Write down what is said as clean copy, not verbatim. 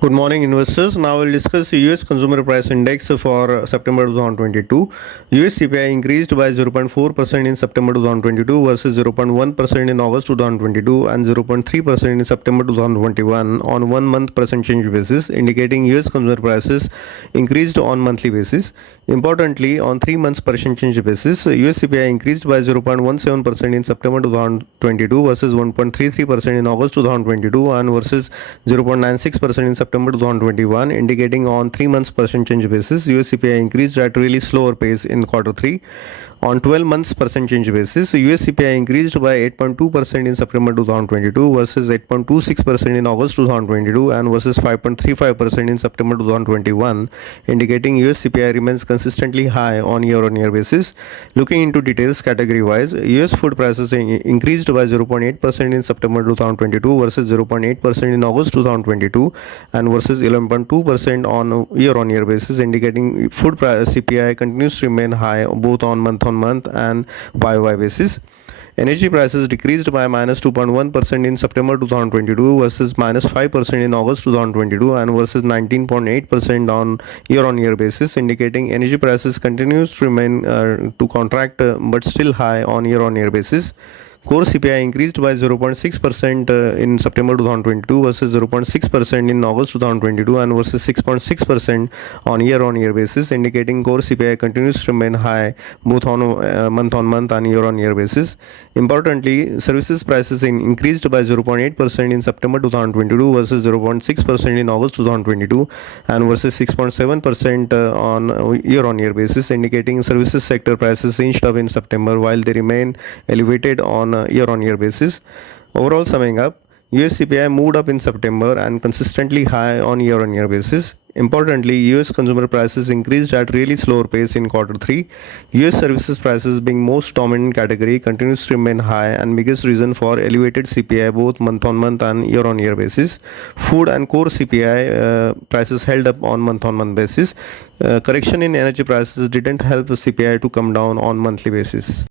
Good morning, investors. Now we'll discuss the US Consumer Price Index for September 2022. US CPI increased by 0.4% in September 2022 versus 0.1% in August 2022 and 0.3% in September 2021 on 1 month percent change basis, indicating US consumer prices increased on monthly basis. Importantly, on 3 months percent change basis, US CPI increased by 0.17% in September 2022 versus 1.33% in August 2022 and versus 0.96% in September 2021, indicating on 3 months percent change basis, US CPI increased at really slower pace in quarter 3. On 12 months percent change basis, US CPI increased by 8.2% in September 2022 versus 8.26% in August 2022 and versus 5.35% in September 2021, indicating US CPI remains consistently high on year-on-year basis. Looking into details category wise, US food prices increased by 0.8% in September 2022 versus 0.8% in August 2022 and versus 11.2% on year-on-year basis, indicating food price CPI continues to remain high both on month and YoY basis. Energy prices decreased by -2.1% in September 2022 versus -5% in August 2022 and versus 19.8% on year-on-year basis, indicating energy prices continues to remain to contract but still high on year-on-year basis. Core CPI increased by 0.6% in September 2022 versus 0.6% in August 2022 and versus 6.6% on year-on-year basis, indicating core CPI continues to remain high both on month-on-month and year-on-year basis. Importantly, services prices increased by 0.8% in September 2022 versus 0.6% in August 2022 and versus 6.7% on year-on-year basis, indicating services sector prices inched up in September while they remain elevated on year-on-year basis. Overall, summing up, US CPI moved up in September and consistently high on year-on-year basis. Importantly, US consumer prices increased at really slower pace in quarter 3. US services prices, being most dominant category, continues to remain high and biggest reason for elevated CPI both month-on-month and year-on-year basis. Food and core CPI prices held up on month-on-month basis. Correction in energy prices didn't help the CPI to come down on monthly basis.